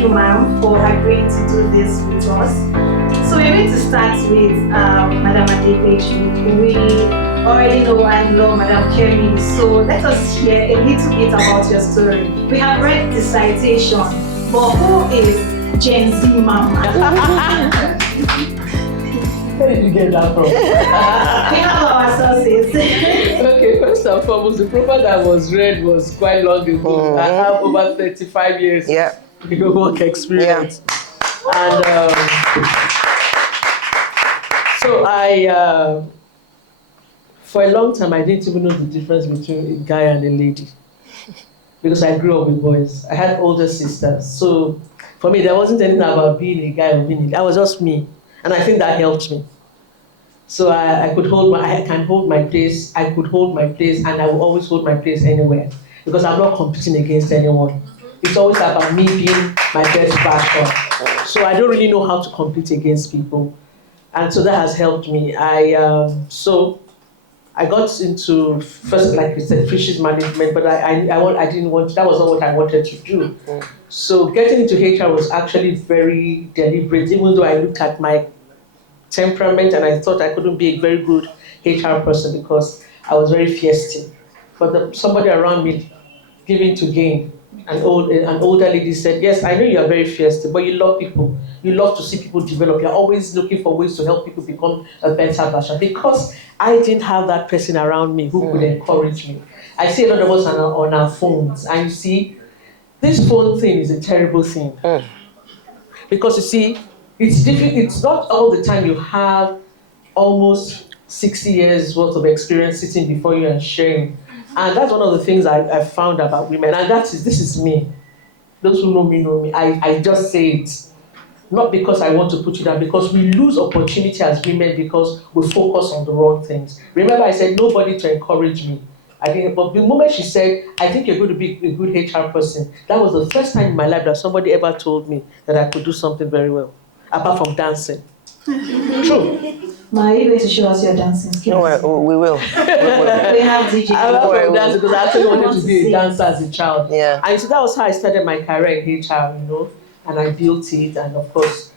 you, ma'am, for agreeing to do this with us. So we're going to start with Madam Adepeju. We already know and love Madam Kemi, so let us hear a little bit about your story. We have read the citation, but who is Gen Z Mama? Where did you get that from? We have our sources. Okay, first and foremost, the profile that was read was quite long ago. I have over 35 years work experience. And so I, for a long time, I didn't even know the difference between a guy and a lady. Because I grew up with boys. I had older sisters. So for me, there wasn't anything about being a guy or being a lady. I was just me. And I think that helped me. So I can hold my place, I could hold my place, and I will always hold my place anywhere. Because I'm not competing against anyone. It's always about me being my best version. So I don't really know how to compete against people. And so that has helped me. So I got into, first, like you said, fisheries management, but I didn't want, that was not what I wanted to do. So getting into HR was actually very deliberate, even though I looked at my temperament and I thought I couldn't be a very good HR person because I was very feisty. But somebody around me, giving to gain, an older lady said, yes, I know you are very feisty, but you love people. You love to see people develop. You're always looking for ways to help people become a better version. Because I didn't have that person around me who could encourage me. I see a lot of us on our phones, and you see, this phone thing is a terrible thing. Because you see, it's not all the time you have almost 60 years worth of experience sitting before you and sharing. And that's one of the things I found about women. And this is me. Those who know me. I just say it. Not because I want to put you down, because we lose opportunity as women because we focus on the wrong things. Remember, I said nobody to encourage me. But the moment she said, I think you're going to be a good HR person, that was the first time in my life that somebody ever told me that I could do something very well, apart from dancing. True. Ma, are you going to show us your dancing skills? No, we will. We have DJ. Apart from dancing, because I actually wanted to be a dancer as a child. Yeah. And so that was how I started my career in HR, and I built it. And of course,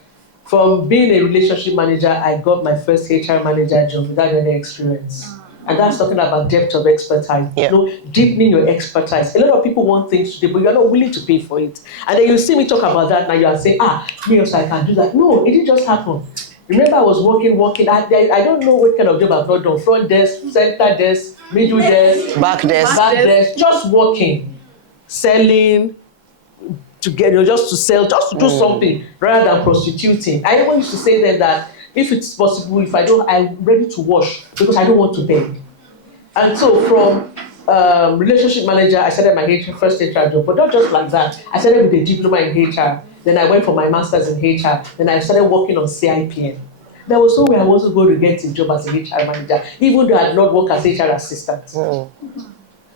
from being a relationship manager, I got my first HR manager job without any experience. And that's talking about depth of expertise, deepening your expertise. A lot of people want things today, but you're not willing to pay for it. And then you see me talk about that, now you are saying, me also I can do that. No, it didn't just happen. Remember, I was working. I don't know what kind of job I've not done. Front desk, center desk, middle desk, back desk, just working, selling, to get, just to sell, just to do something rather than prostituting. I even used to say then that if it's possible, if I don't, I'm ready to wash because I don't want to beg. And so from relationship manager, I started my first HR job, but not just like that. I started with a diploma in HR. Then I went for my master's in HR. Then I started working on CIPM. There was no way I wasn't going to get a job as a HR manager, even though I had not worked as HR assistant.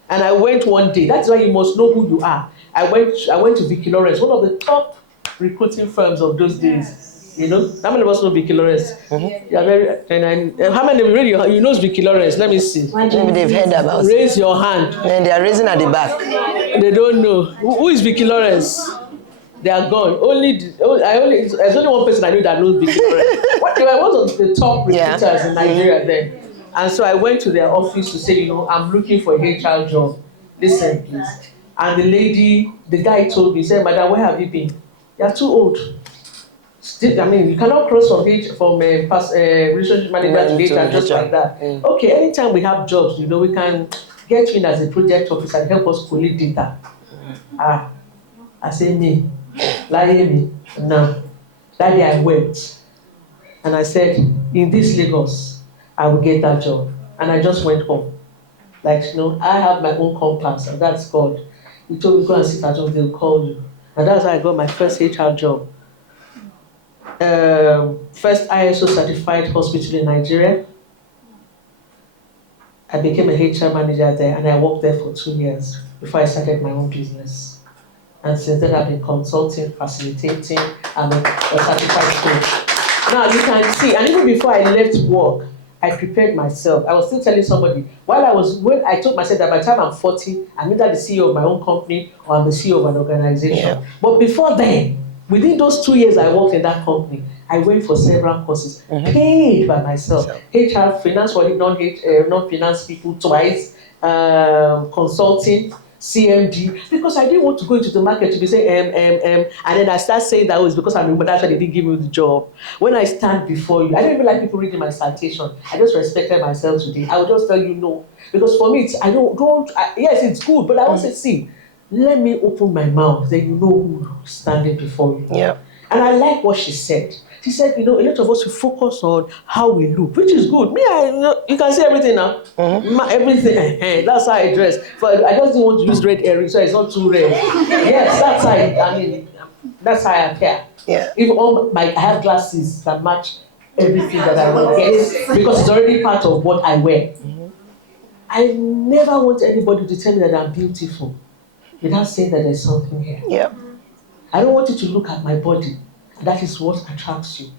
And I went one day. That's why you must know who you are. I went to Vicky Lawrence, one of the top recruiting firms of those days. How many of us know Vicky Lawrence? Yeah, how many of you know Vicky Lawrence? Let me see. Maybe they've heard about it. Raise your hand. And they are raising at the back. They don't know. Who is Vicky Lawrence? They are gone. There's only one person I know that knows Vicky Lawrence. They were one of the top recruiters in Nigeria then. And so I went to their office to say, I'm looking for a HR job. Listen, please. And the guy told me, he said, Madam, where have you been? You're too old. You cannot cross from relationship manager to HR just like that. Okay, anytime we have jobs, we can get you in as a project officer and help us collect data. I say me, no. That day I wept. And I said, in this Lagos, I will get that job. And I just went home. I have my own compass, and that's God. He told me, go and sit at home, they'll call you. And that's how I got my first HR job. First ISO certified hospital in Nigeria. I became a HR manager there, and I worked there for 2 years before I started my own business. And since then, I've been consulting, facilitating, and a certified coach. Now you can see, and even before I left work, I prepared myself. I was still telling somebody, when I told myself that by the time I'm 40, I'm either the CEO of my own company or I'm the CEO of an organization. But before then, Within those 2 years I worked in that company, I went for several courses, paid by myself. HR, finance for non-finance people twice, consulting, CMD, because I didn't want to go into the market to be saying and then I start saying that was because I'm a woman, that's why they didn't give me the job. When I stand before you, I don't even like people reading my citation. I just respected myself today. I will just tell you no, because for me, yes, it's good, but I also see, let me open my mouth, then you know who's standing before you. Yeah. And I like what she said. She said, a lot of us will focus on how we look, which is good. Me, you can see everything now. Everything. That's how I dress. But I just didn't want to use red earrings, so it's not too red. Yes, that's how that's how I appear. Yeah. Even I have glasses that match everything that I wear. Yes, because it's already part of what I wear. I never want anybody to tell me that I'm beautiful without saying that there's something here. Yeah. I don't want you to look at my body. That is what attracts you.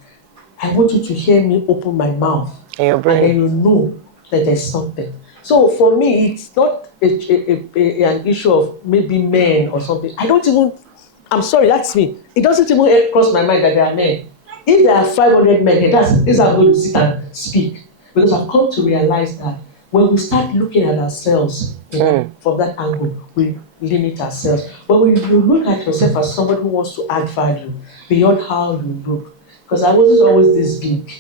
I want you to hear me open my mouth. And then you know that there's something. So for me, it's not an issue of maybe men or something. I'm sorry, that's me. It doesn't even cross my mind that there are men. If there are 500 men here, this I'm going to sit and speak. Because I've come to realize that when we start looking at ourselves from that angle, we limit ourselves. But when you look at yourself as somebody who wants to add value beyond how you look, because I wasn't always this big.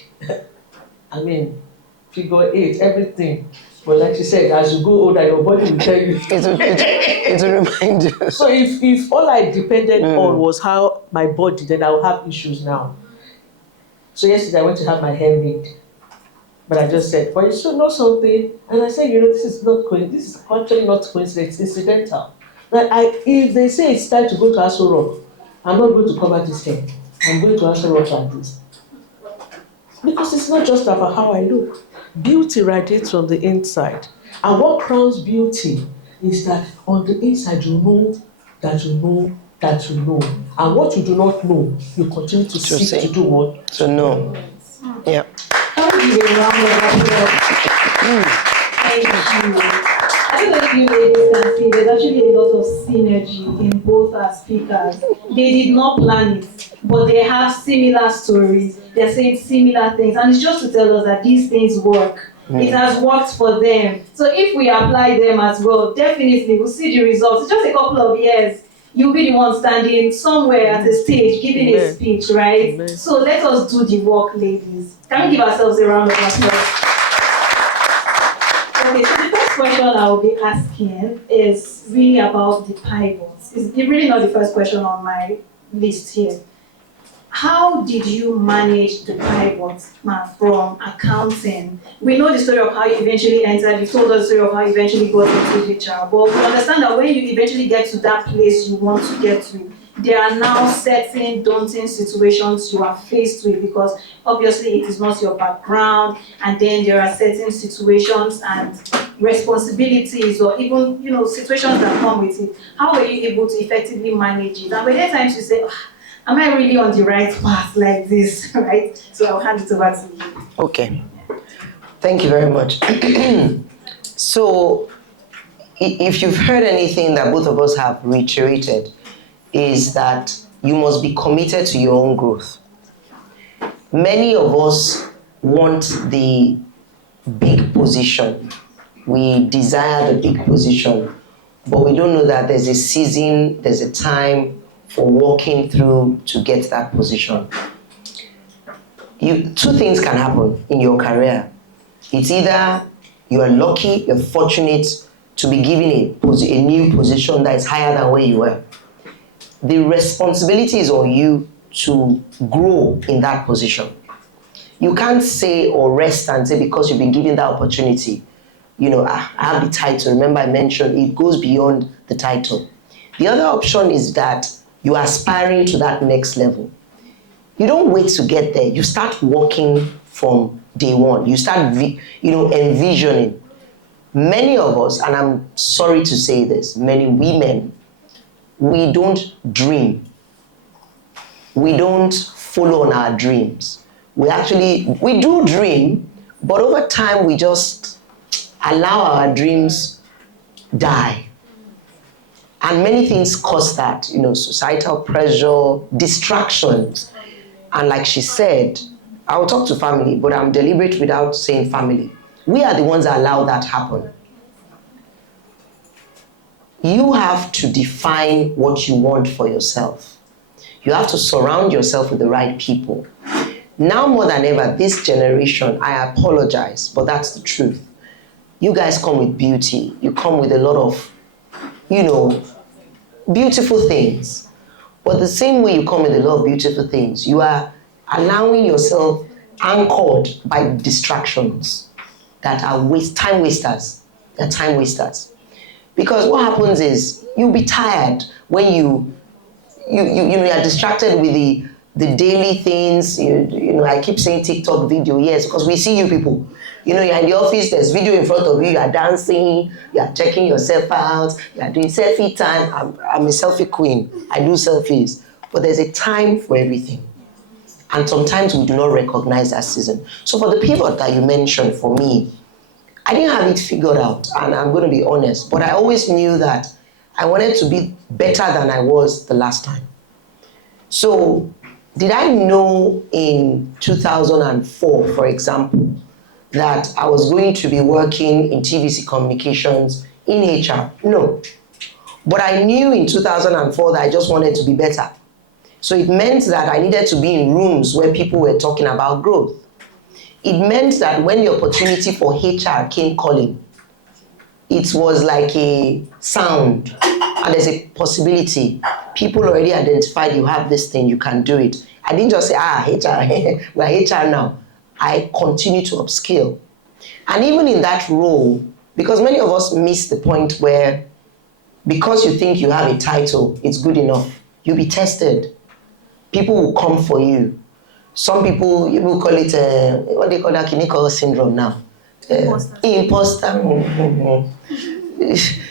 Figure 8, everything. But like she said, as you go older, your body will tell you. It's a reminder. So if all I depended on was how my body, then I will have issues now. So yesterday I went to have my hair made. But I just said, but you should know something. And I said, this is actually not coincidence, it's incidental. That if they say it's time to go to Aso Rock, I'm not going to cover this hair. I'm going to Aso Rock like this. Because it's not just about how I look. Beauty radiates from the inside. And what crowns beauty is that on the inside you know that you know that you know. And what you do not know, you continue to seek to do what? To know. Yeah. Thank you. I don't know if you ladies can see, there's actually a lot of synergy in both our speakers. They did not plan it, but they have similar stories. They're saying similar things, and it's just to tell us that these things work. It has worked for them. So if we apply them as well, definitely we'll see the results. It's just a couple of years. You'll be the one standing somewhere at a stage giving a speech, right? Amen. So let us do the work, ladies. Can we give ourselves a round of applause? Okay, so the first question I will be asking is really about the pivots. It's really not the first question on my list here. How did you manage the pivots from accounting? We know the story of how you eventually entered, you told us the story of how you eventually got into HR, but we understand that when you eventually get to that place you want to get to, there are now certain daunting situations you are faced with because obviously it is not your background, and then there are certain situations and responsibilities or even situations that come with it. How were you able to effectively manage it? And were there times you say, am I really on the right path like this, right? So I'll hand it over to you. Okay. Thank you very much. So, if you've heard anything that both of us have reiterated, is that you must be committed to your own growth. Many of us want the big position. We desire the big position, but we don't know that there's a season, there's a time for walking through to get that position. Two things can happen in your career. It's either you are lucky, you're fortunate to be given a new position that is higher than where you were. The responsibility is on you to grow in that position. You can't say or rest and say because you've been given that opportunity, I have the title. Remember I mentioned it goes beyond the title. The other option is that you are aspiring to that next level. You don't wait to get there. You start working from day one. You start, envisioning. Many of us, and I'm sorry to say this, many women, we don't dream. We don't follow on our dreams. We do dream, but over time we just allow our dreams die. And many things cause that, societal pressure, distractions. And like she said, I'll talk to family, but I'm deliberate without saying family. We are the ones that allow that happen. You have to define what you want for yourself. You have to surround yourself with the right people. Now more than ever, this generation, I apologize, but that's the truth. You guys come with beauty. You come with a lot of, beautiful things. But the same way you come with a lot of beautiful things, you are allowing yourself anchored by distractions that are time wasters. They're time wasters. Because what happens is you'll be tired when you're distracted with the daily things. I keep saying TikTok video, yes, because we see you people. You're in the office, there's video in front of you, you are dancing, you are checking yourself out, you are doing selfie time. I'm a selfie queen. I do selfies. But there's a time for everything. And sometimes we do not recognize that season. So for the pivot that you mentioned, for me, I didn't have it figured out, and I'm going to be honest, but I always knew that I wanted to be better than I was the last time. So did I know in 2004, for example, that I was going to be working in TVC communications in HR? No. But I knew in 2004 that I just wanted to be better. So it meant that I needed to be in rooms where people were talking about growth. It meant that when the opportunity for HR came calling, it was like a sound, and there's a possibility. People already identified you have this thing, you can do it. I didn't just say, HR, we're HR now. I continue to upskill. And even in that role, because many of us miss the point where, because you think you have a title, it's good enough, you'll be tested. People will come for you. Some people, you will call it, what they call that clinical syndrome now? Imposter.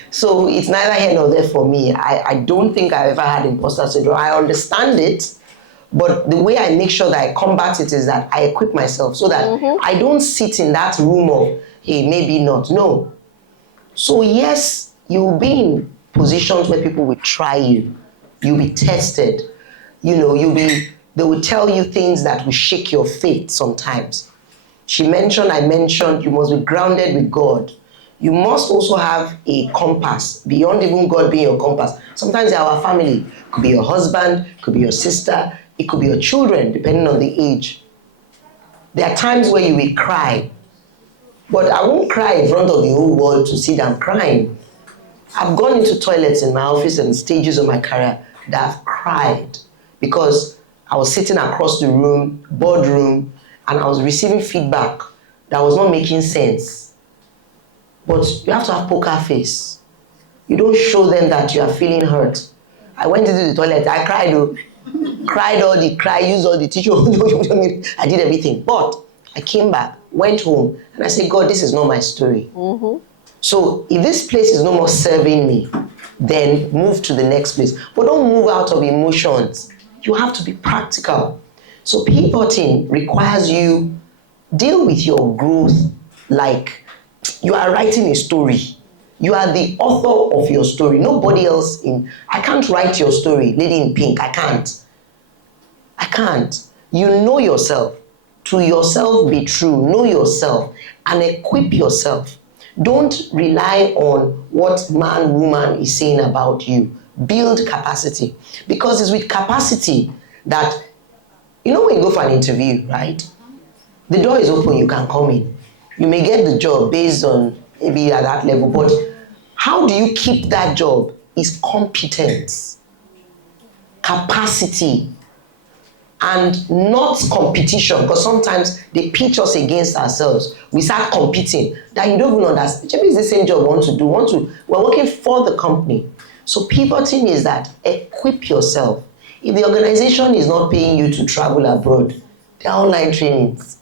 So it's neither here nor there for me. I don't think I ever had imposter syndrome. I understand it, but the way I make sure that I combat it is that I equip myself so that I don't sit in that room of, hey, maybe not. No. So yes, you'll be in positions where people will try you. You'll be tested. They will tell you things that will shake your faith sometimes. I mentioned, you must be grounded with God. You must also have a compass, beyond even God being your compass. Sometimes our family, it could be your husband, it could be your sister, it could be your children, depending on the age. There are times where you will cry, but I won't cry in front of the whole world to see them crying. I've gone into toilets in my office and stages of my career that I've cried because I was sitting across the room, boardroom, and I was receiving feedback that was not making sense. But you have to have poker face. You don't show them that you are feeling hurt. I went into the toilet, I cried, used all the tissue, I did everything. But I came back, went home, and I said, God, this is not my story. So if this place is no more serving me, then move to the next place. But don't move out of emotions. You have to be practical. So pivoting requires you deal with your growth like you are writing a story. You are the author of your story. Nobody else I can't write your story, Lady in Pink. I can't. You know yourself. To yourself be true. Know yourself and equip yourself. Don't rely on what man, woman is saying about you. Build capacity. Because it's with capacity that, when you go for an interview, right? The door is open, you can come in. You may get the job based on maybe at that level, but how do you keep that job is competence, capacity, and not competition, because sometimes they pitch us against ourselves. We start competing that you don't even understand. Maybe it's the same job we want to do. We're working for the company. So pivoting is that equip yourself. If the organization is not paying you to travel abroad, there are online trainings.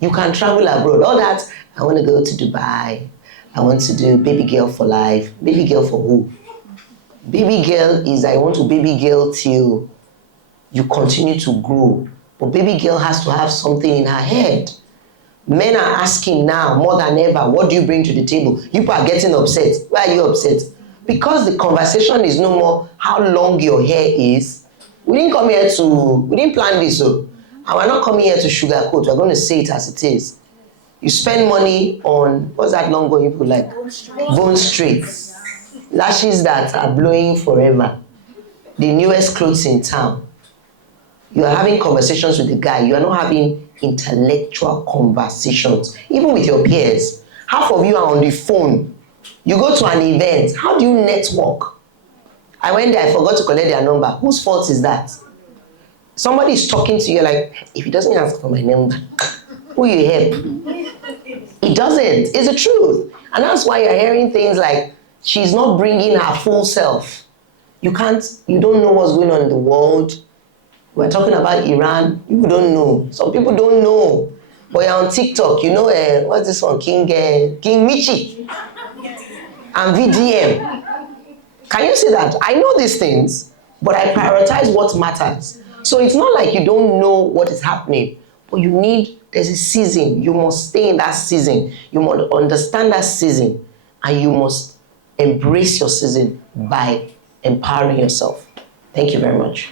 You can travel abroad. All that, I want to go to Dubai. I want to do baby girl for life. Baby girl for who? Baby girl is I want to baby girl till you continue to grow. But baby girl has to have something in her head. Men are asking now more than ever, what do you bring to the table? You are getting upset. Why are you upset? because the conversation is no more how long your hair is, we didn't plan this, and we're not coming here to sugarcoat. We're going to say it as it is. You spend money on, what's that long one you put like? Bone straights. Lashes that are blowing forever. The newest clothes in town. You are having conversations with the guy. You are not having intellectual conversations, even with your peers. Half of you are on the phone. You go to an event. How do you network? I went there, I forgot to collect their number. Whose fault is that? Somebody is talking to you like, if he doesn't ask for my number, who you help? It doesn't. It's the truth. And that's why you're hearing things like, she's not bringing her full self. You don't know what's going on in the world. We're talking about Iran. You don't know. Some people don't know. But you're on TikTok, you know, what's this one? King Michi and VDM. Can you see that? I know these things, but I prioritize what matters. So it's not like you don't know what is happening, but there's a season. You must stay in that season. You must understand that season, and you must embrace your season by empowering yourself. Thank you very much.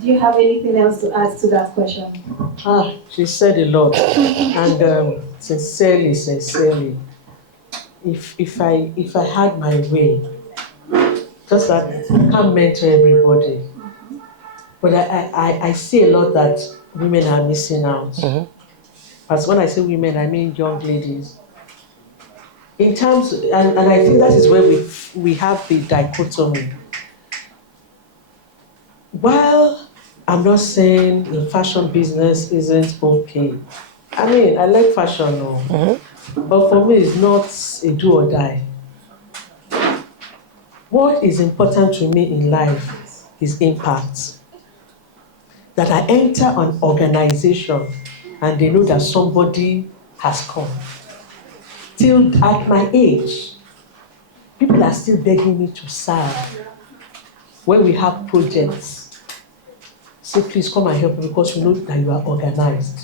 Do you have anything else to add to that question? She said a lot, and sincerely, if I had my way, just that I can't mentor everybody, but I see a lot that women are missing out. As when I say women, I mean young ladies. In terms, and I think that is where we have the dichotomy. While I'm not saying the fashion business isn't okay. I mean, I like fashion, but for me, it's not a do or die. What is important to me in life is impact. That I enter an organization and they know that somebody has come. Till at my age, people are still begging me to serve. When we have projects, say, please come and help me because we know that you are organized.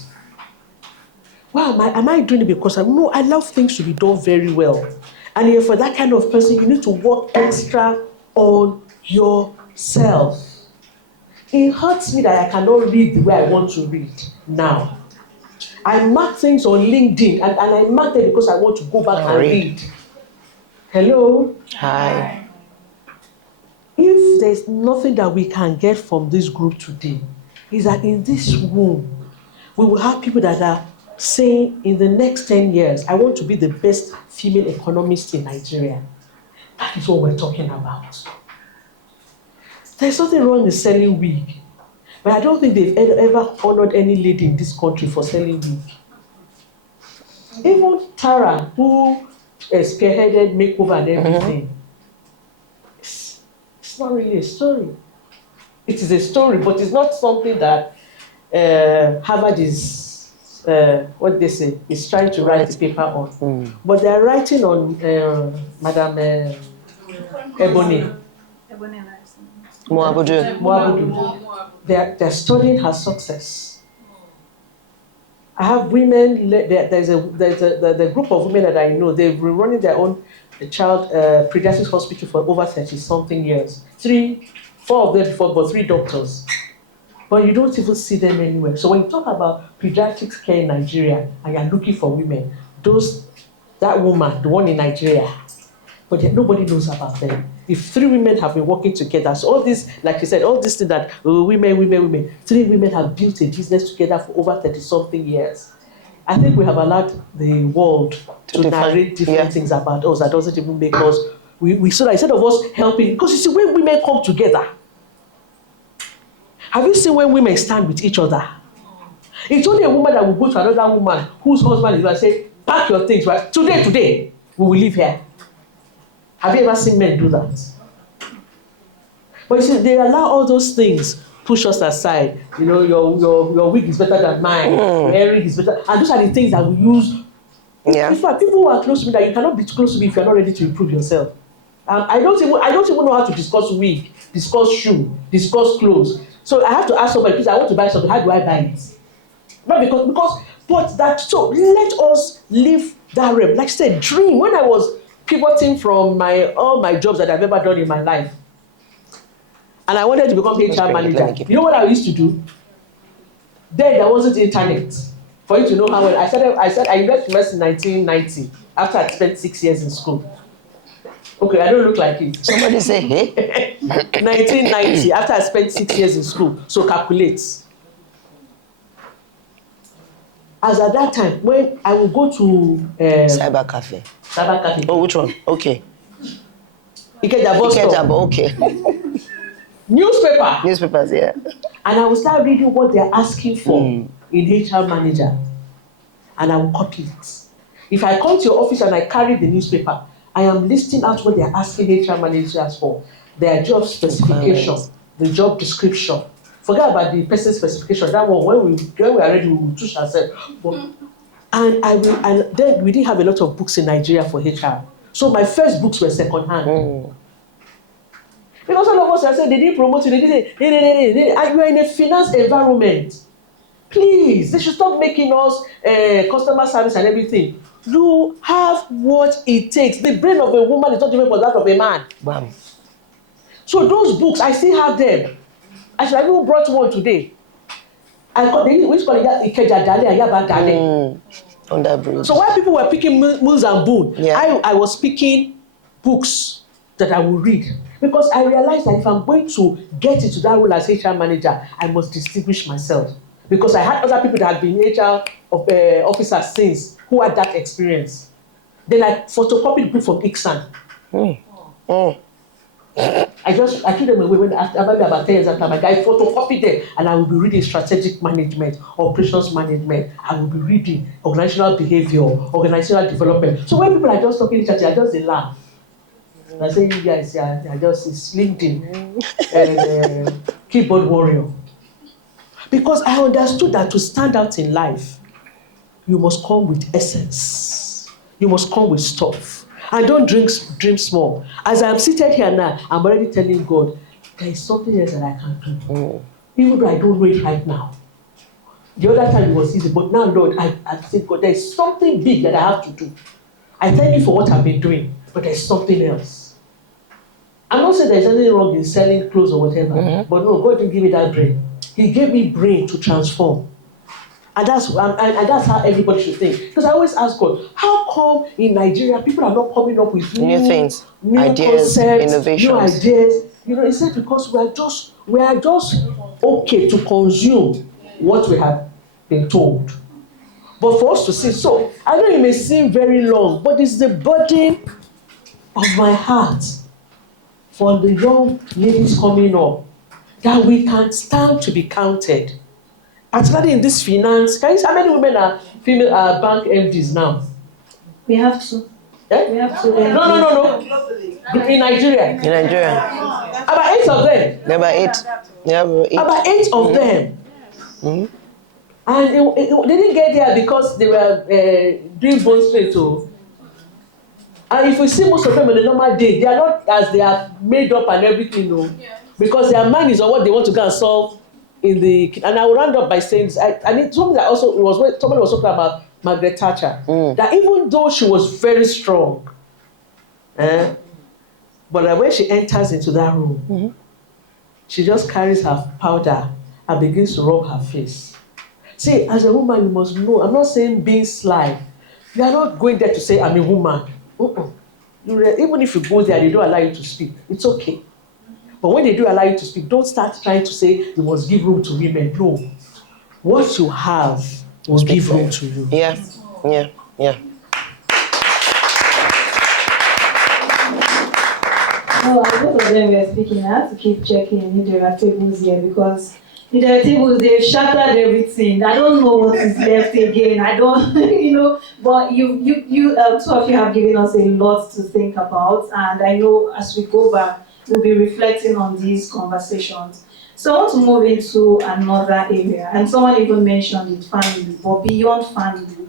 Wow, am I doing it because I love things to be done very well. And for that kind of person, you need to work extra on yourself. It hurts me that I cannot read the way I want to read now. I mark things on LinkedIn and I mark them because I want to go back and read. Hello? Hi. If there's nothing that we can get from this group today, is that in this room, we will have people that are saying in the next 10 years, I want to be the best female economist in Nigeria. That is what we're talking about. There's nothing wrong with selling wig, but I don't think they've ever honored any lady in this country for selling wig. Even Tara, who spearheaded makeover and everything, it's not really a story. It is a story, but it's not something that Harvard is, what they say, is trying to write the paper on. But they're writing on Madam Ebony. Moabudu. They're studying her success. I have women, there's a group of women that I know, they've been running their own child pediatrics hospital for over 30-something years. 4 of them before, but 3 doctors. But you don't even see them anywhere. So when you talk about pediatrics care in Nigeria and you're looking for women, that woman, the one in Nigeria, but nobody knows about them. If 3 women have been working together, so all this, like you said, all this thing that women, 3 women have built a business together for over 30-something years. I think we have allowed the world to narrate different things about us that doesn't even make us. We saw that instead of us helping, because you see, when women come together, have you seen when women stand with each other? It's only a woman that will go to another woman whose husband is going to say, pack your things, right? Today, we will leave here. Have you ever seen men do that? But you see, they allow all those things push us aside. You know, your wig is better than mine. Your earring is better. And those are the things that we use. Yeah. In fact, people who are close to me, that you cannot be close to me if you're not ready to improve yourself. I don't even know how to discuss wig, discuss shoe, discuss clothes. So I have to ask somebody, please, I want to buy something. How do I buy it? Not because But that, so let us live that realm. Like I said, dream. When I was pivoting from all my jobs that I've ever done in my life, and I wanted to become HR manager, you know what I used to do? Then there wasn't internet. For you to know how well, I left university in 1990 after I spent 6 years in school. Okay, I don't look like it. Somebody say, hey? 1990, after I spent 6 years in school. So calculate. As at that time, when I would go to Cyber Cafe. Cyber Cafe. Oh, which one? Okay. Ikeja bus stop. Okay. Newspaper. Newspapers, yeah. And I will start reading what they're asking for in HR manager. And I will copy it. If I come to your office and I carry the newspaper, I am listing out what they're asking HR managers for. Their job specification, the job description. Forget about the person specification. That one, when we are ready, we will choose ourselves. And then we didn't have a lot of books in Nigeria for HR. So my first books were secondhand. Because all of us have said they didn't promote you, they didn't. And you are in a finance environment. Please, they should stop making us customer service and everything. You have what it takes. The brain of a woman is not different from that of a man. Wow. So those books, I still have them. I should have even brought one today. We used to call it Ikeja Dale and Yaba Dale. On that bridge. So while people were picking Moons and Boon, yeah. I was picking books that I will read. Because I realized that if I'm going to get into that role as HR manager, I must distinguish myself. Because I had other people that had been HR officers since who had that experience. Then I photocopied the book from Ixan. I threw them away when after about 10 years after my guy photocopied them, and I will be reading strategic management, operations management. I will be reading organizational behavior, organizational development. So when people are just talking each other, I just laugh. I say, you guys, are just LinkedIn keyboard warrior. Because I understood that to stand out in life, you must come with essence. You must come with stuff. And don't dream small. As I'm seated here now, I'm already telling God, there is something else that I can do. Even though I don't know it right now. The other time it was easy, but now, Lord, I said, God, there is something big that I have to do. I thank you for what I've been doing, but there's something else. I'm not saying there's anything wrong in selling clothes or whatever, but no, God didn't give me that brain. He gave me brain to transform. And that's how everybody should think. Because I always ask God, how come in Nigeria people are not coming up with new things, new ideas, concepts, innovations? new ideas? You know, it's not because we are just okay to consume what we have been told. But for us to see, so I know it may seem very long, but it's the burden of my heart for the young ladies coming up that we can stand to be counted. Particularly in this finance, how many women are female bank MDs now? We have to. Yeah? We have to. No. In Nigeria. About 8 of them. About eight. About 8 of them. And they didn't get there because they were doing bone straight. And if we see most of them on a normal day, they are not as they are made up and everything, because their mind is on what they want to go and solve in the. And I will round up by saying this. I mean, something that also was when somebody was talking about Margaret Thatcher. That even though she was very strong, but when she enters into that room, she just carries her powder and begins to rub her face. See, as a woman, you must know. I'm not saying being sly. You are not going there to say, I'm a woman. Even if you go there, they don't allow you to speak. It's okay. But when they do allow you to speak, don't start trying to say you must give room to women. No. What you have will give room to you. Yeah. No, both of them were speaking. I have to keep checking if there are tables here because if there are tables, they've shattered everything. I don't know what is left again. I don't, But you, two of you have given us a lot to think about, and I know as we go back, we'll be reflecting on these conversations. So I want to move into another area, and someone even mentioned it, family, but beyond family.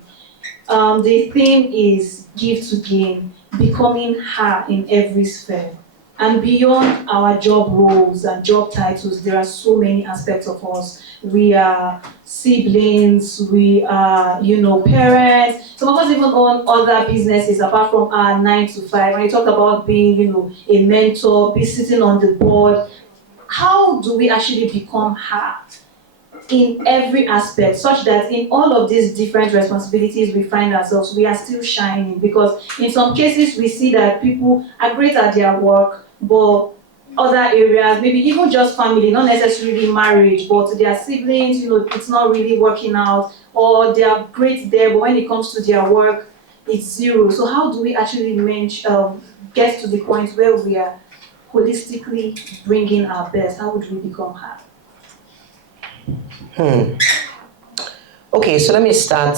The theme is give to gain, becoming her in every sphere. And beyond our job roles and job titles, there are so many aspects of us. We are siblings, we are, parents. Some of us even own other businesses apart from our 9 to 5. When you talk about being, a mentor, be sitting on the board, how do we actually become her in every aspect, such that in all of these different responsibilities we find ourselves, we are still shining? Because in some cases we see that people are great at their work, but other areas, maybe even just family, not necessarily marriage, but their siblings, it's not really working out, or they are great there, but when it comes to their work, it's zero. So how do we actually get to the point where we are holistically bringing our best? How would we become her? Okay, so let me start.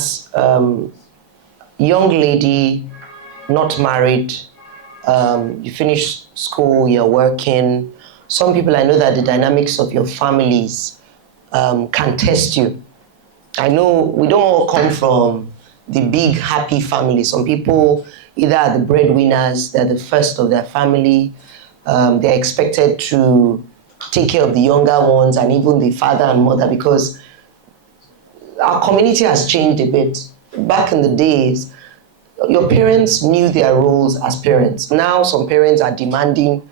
Young lady, not married, you finish school, you're working. Some people, I know that the dynamics of your families can test you. I know we don't all come from the big happy family. Some people either are the breadwinners, they're the first of their family, they're expected to take care of the younger ones and even the father and mother, because our community has changed a bit. Back in the days, your parents knew their roles as parents. Now some parents are demanding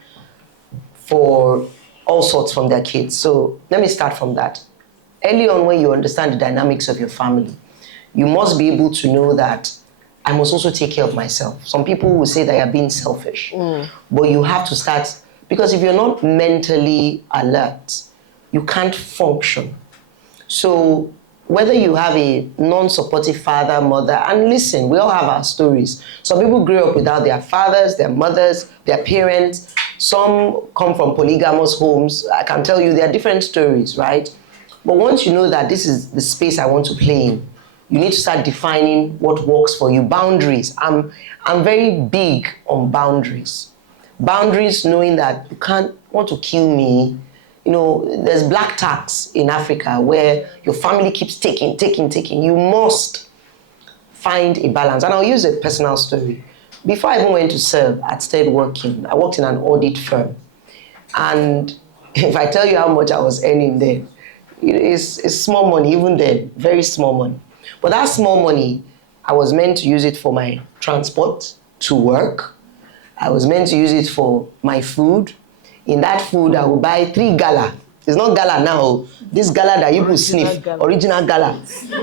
for all sorts from their kids. So let me start from that. Early on, when you understand the dynamics of your family, you must be able to know that I must also take care of myself. Some people will say that you're being selfish, but you have to start, because if you're not mentally alert, you can't function. So whether you have a non-supportive father, mother, and listen, we all have our stories. Some people grew up without their fathers, their mothers, their parents. Some come from polygamous homes. I can tell you there are different stories, right? But once you know that this is the space I want to play in, you need to start defining what works for you. Boundaries. I'm very big on boundaries. Boundaries, knowing that you can't want to kill me. There's black tax in Africa where your family keeps taking. You must find a balance. And I'll use a personal story. Before I even went to serve, I'd started working. I worked in an audit firm. And if I tell you how much I was earning then, it's small money, even then, very small money. But that small money, I was meant to use it for my transport to work. I was meant to use it for my food. In that food, I will buy 3 gala. It's not gala now. This gala that you will sniff, original gala.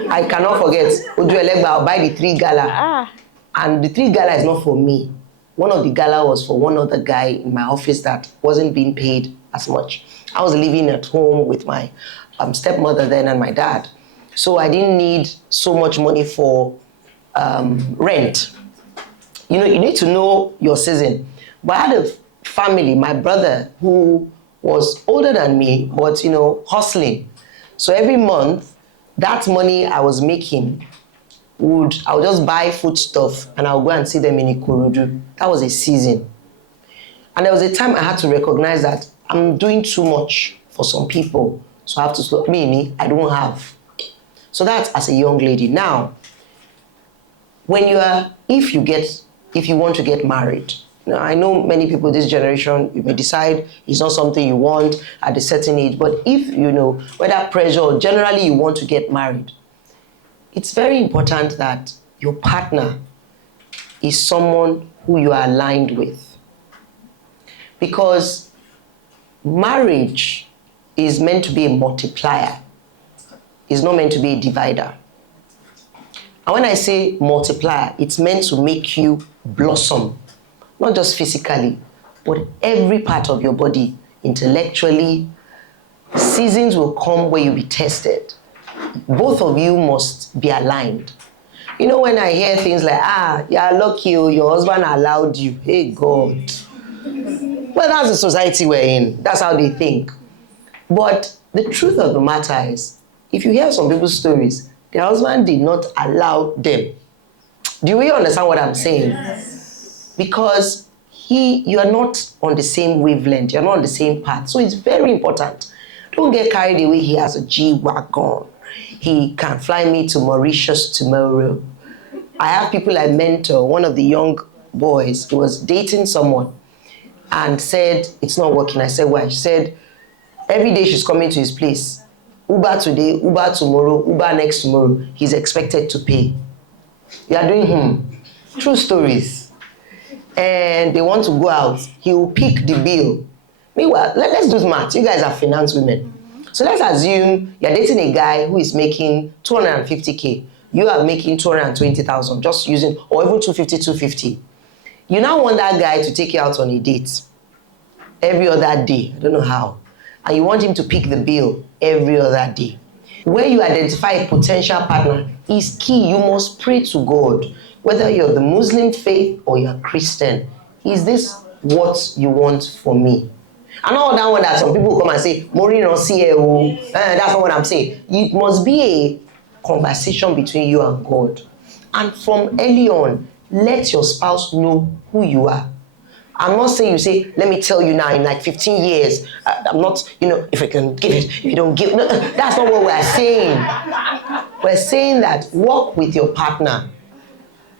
I cannot forget. I'll buy the 3 gala. And the 3 gala is not for me. One of the gala was for one other guy in my office that wasn't being paid as much. I was living at home with my stepmother then and my dad. So I didn't need so much money for rent. You need to know your season. But I had a family, my brother, who was older than me, but, hustling. So every month, that money I was making, I would just buy food stuff and I'll go and see them in Ikorodu. That was a season. And there was a time I had to recognize that I'm doing too much for some people. So I have to slow me, I don't have. So that's as a young lady. Now, if you want to get married, now, I know many people this generation, you may decide it's not something you want at a certain age, but if whether pressure or generally you want to get married, it's very important that your partner is someone who you are aligned with. Because marriage is meant to be a multiplier. It's not meant to be a divider. And when I say multiplier, it's meant to make you blossom. Not just physically, but every part of your body, intellectually. Seasons will come where you'll be tested. Both of you must be aligned. When I hear things like, you're lucky, your husband allowed you. Hey, God. Well, that's the society we're in. That's how they think. But the truth of the matter is, if you hear some people's stories, their husband did not allow them. Do you understand what I'm saying? Yes. Because you are not on the same wavelength, you're not on the same path. So it's very important. Don't get carried away. He has a G-Wagon. He can fly me to Mauritius tomorrow. I have people I mentor. One of the young boys, he was dating someone. and said, it's not working. I said, why? She said, every day she's coming to his place. Uber today, Uber tomorrow, Uber next tomorrow. He's expected to pay. You are doing true stories. And they want to go out. He will pick the bill. Meanwhile, let's do math. You guys are finance women. So let's assume you're dating a guy who is making 250K. You are making 220,000, just using, or even 250. You now want that guy to take you out on a date every other day. I don't know how. And you want him to pick the bill every other day. Where you identify a potential partner is key. You must pray to God. Whether you're the Muslim faith or you're Christian, is this what you want for me? And all that one that some people come and say, Maureen or CEO, that's not what I'm saying. It must be a conversation between you and God. And from early on, let your spouse know who you are. I'm not saying you say, let me tell you now in like 15 years, I'm not, if I can give it, if you don't give it. No, that's not what we're saying. We're saying that work with your partner.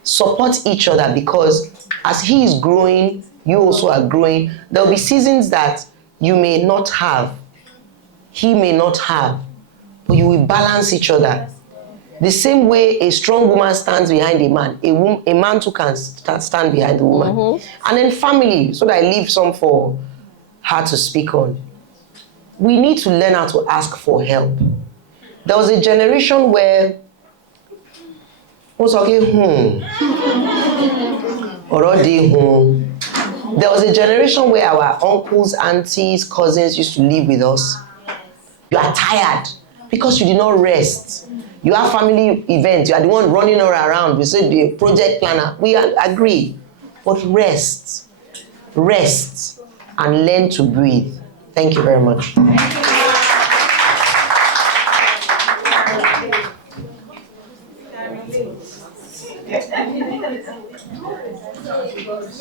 Support each other, because as he is growing, you also are growing. There'll be seasons that you may not have, he may not have, but you will balance each other. The same way a strong woman stands behind a man, a man too can stand behind the woman. Mm-hmm. And then family, so that I leave some for her to speak on. We need to learn how to ask for help. There was a generation where there was a generation where our uncles, aunties, cousins used to live with us. You are tired because you did not rest. You have family events, you are the one running all around. We say the project planner. We agree. But rest, and learn to breathe. Thank you very much.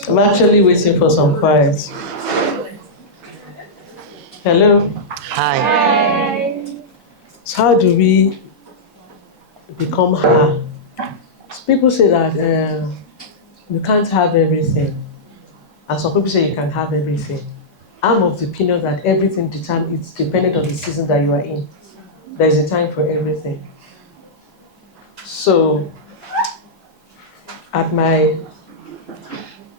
I'm actually waiting for some quiet. Hello. Hi. So how do we become her? So people say that you can't have everything. And some people say you can have everything. I'm of the opinion that everything it's dependent on the season that you are in. There is a time for everything. So at my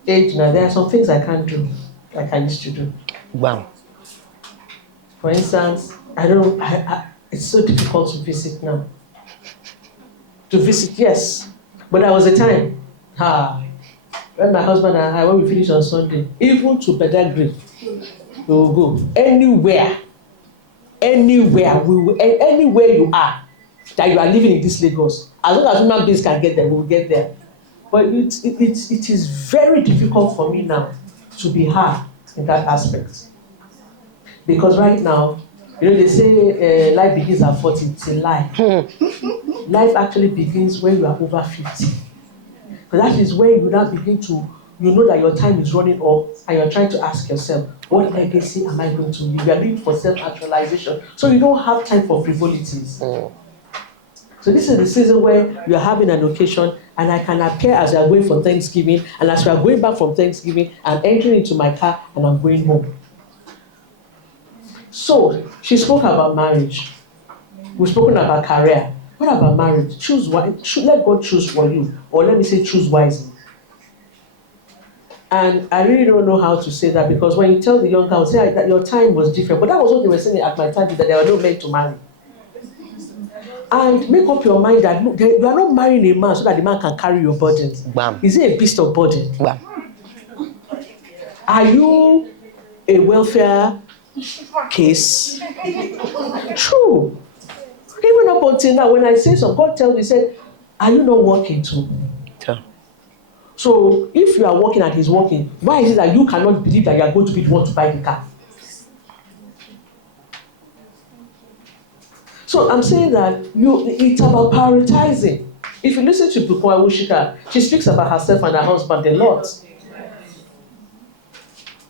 age now, there are some things I can't do like I used to do. Wow. For instance, it's so difficult to visit now. To visit, yes, but there was a time, when my husband and I, when we finish on Sunday, even to Badagry, we will go anywhere, anywhere you are, that you are living in this Lagos. As long as human beings can get there, we will get there. But it is very difficult for me now to be her in that aspect. Because right now, they say life begins at 40, it's a lie. Life actually begins when you are over 50. Because that is when you now begin to, know that your time is running up and you're trying to ask yourself, what legacy am I going to leave? You are looking for self-actualization. So you don't have time for frivolities. So this is the season where you are having an occasion and I can appear as we are going for Thanksgiving, and as we are going back from Thanksgiving, I'm entering into my car and I'm going home. So she spoke about marriage. We've spoken about career. What about marriage? Choose one. Let God choose for you, or let me say choose wisely. And I really don't know how to say that, because when you tell the young girl, say that your time was different, but that was what they were saying at my time, that there were no men to marry. And make up your mind that look, you are not marrying a man so that the man can carry your burdens. Bam. Is he a beast of burden? Bam. Are you a welfare case? True. Even up until now, when I say so, God tells me, said, are you not working too? Yeah. So if you are working and he's working, why is it that you cannot believe that you are going to be the one to buy the car? So I'm saying that it's about prioritizing. If you listen to Bukola Wushika, she speaks about herself and her husband a lot.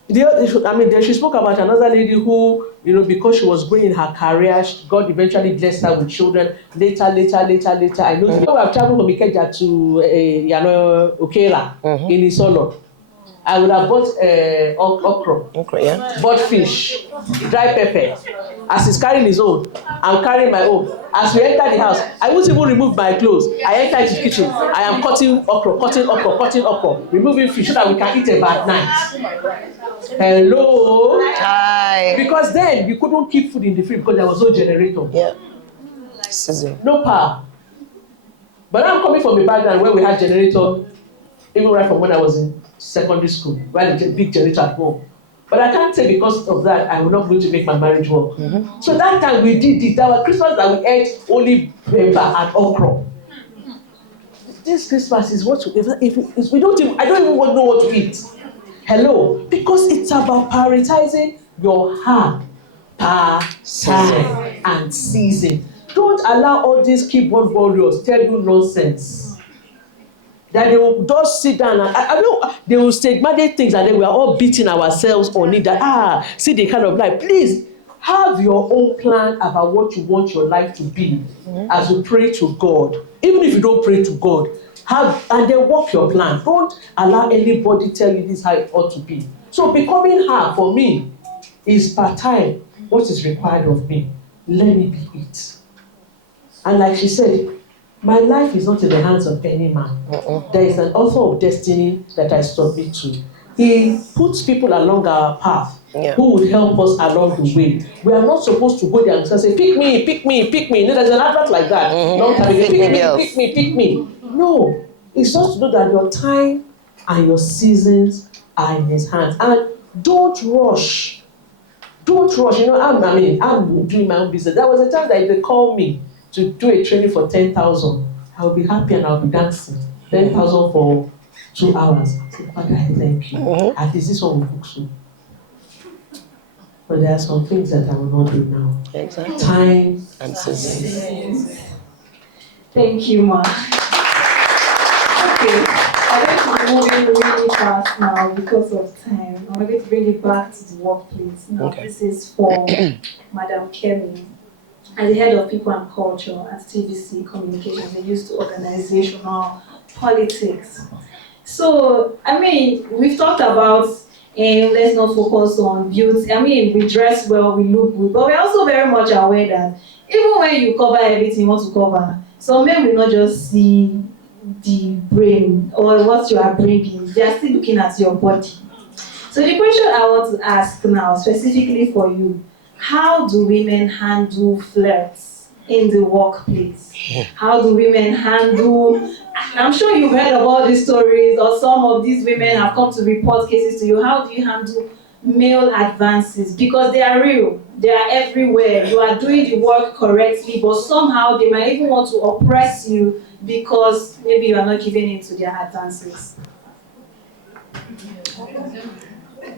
She spoke about another lady who, because she was growing in her career, God eventually blessed her with children. Later. I know we have traveled from Ikeja to Okela in Isolo. I would have bought okra, Okay, yeah. bought fish, dry pepper. As he's carrying his own, I'm carrying my own. As we enter the house, I won't even remove my clothes. I enter into the kitchen. I am cutting okra, removing fish so that we can eat about night. Hello? Hi. Because then you couldn't keep food in the fridge because there was no generator. Yeah. Sizzle. No power. But I'm coming from a background where we had generator, even right from when I was in secondary school, we had a big generator at home. But I can't say because of that, I will not going to make my marriage work. Mm-hmm. So that time we did it. That was Christmas that we ate only pepper and okra. This Christmas is what we don't even, I don't even know what to eat. Hello? Because it's about prioritizing your heart, time, and season. Don't allow all these keyboard warriors tell you nonsense. That they will just sit down and I know they will stigmatize things and then we are all beating ourselves on it that see the kind of life. Please have your own plan about what you want your life to be as you pray to God. Even if you don't pray to God, have and then work your plan. Don't allow anybody tell you this how it ought to be. So becoming her for me is part-time what is required of me. Let me be it. And like she said, my life is not in the hands of any man. There is an author of destiny that I submit to. He puts people along our path who would help us along the way. We are not supposed to go there and say, pick me, pick me, pick me. No, there's an advert like that. Pick me. No, it's just to know that your time and your seasons are in his hands. And don't rush. Don't rush. You know, I'm doing my own business. There was a time that if they called me to do a training for 10,000, I will be happy and I'll be dancing. 10,000 for 2 hours. I say, Father, I thank you. At least this one will book soon. But there are some things that I will not do now. Exactly. Time and season. Thank you, Ma. Okay, I'm going to be moving really fast now because of time. I'm going to bring it back to the workplace. Now, This is for Madam Kemi. As the head of people and culture at TVC Communications, they used to organizational politics. So, we've talked about let's not focus on beauty. We dress well, we look good, but we're also very much aware that even when you cover everything you want to cover, some men will not just see the brain or what you are bringing, they are still looking at your body. So the question I want to ask now, specifically for you, how do women handle flirts in the workplace? How do women handle, I'm sure you've heard of all these stories or some of these women have come to report cases to you. How do you handle male advances? Because they are real, they are everywhere. You are doing the work correctly, but somehow they might even want to oppress you because maybe you are not giving in to their advances.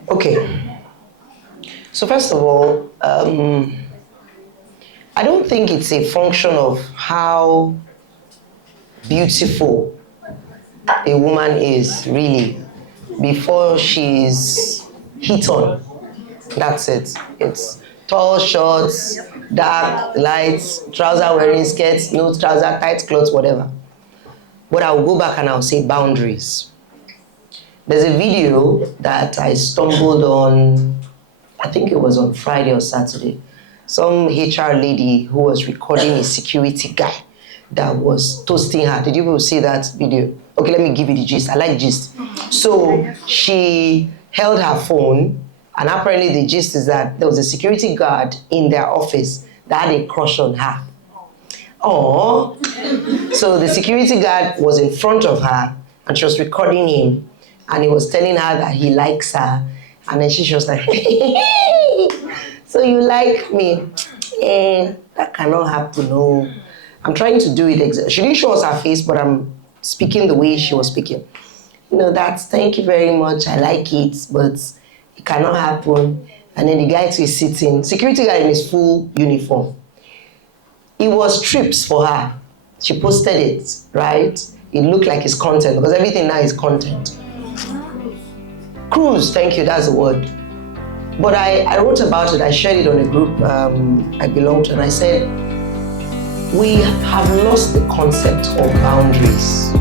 Okay. So first of all, I don't think it's a function of how beautiful a woman is really before she's hit on. That's it. It's tall, shorts, dark, lights, trouser wearing, skirts, no trouser, tight clothes, whatever. But I'll go back and I'll say boundaries. There's a video that I stumbled on, I think it was on Friday or Saturday. Some HR lady who was recording a security guy that was toasting her. Did you people see that video? Okay, let me give you the gist. I like gist. So she held her phone, and apparently the gist is that there was a security guard in their office that had a crush on her. Oh, so the security guard was in front of her, and she was recording him, and he was telling her that he likes her, and then she was like, so you like me? That cannot happen, no. I'm trying to do it. She didn't show us her face, but I'm speaking the way she was speaking. Thank you very much, I like it, but it cannot happen. And then the guy too is sitting, security guy in his full uniform. It was trips for her. She posted it, right? It looked like it's content, because everything now is content. Cruise, thank you, that's the word. But I wrote about it, I shared it on a group I belong to, and I said, we have lost the concept of boundaries.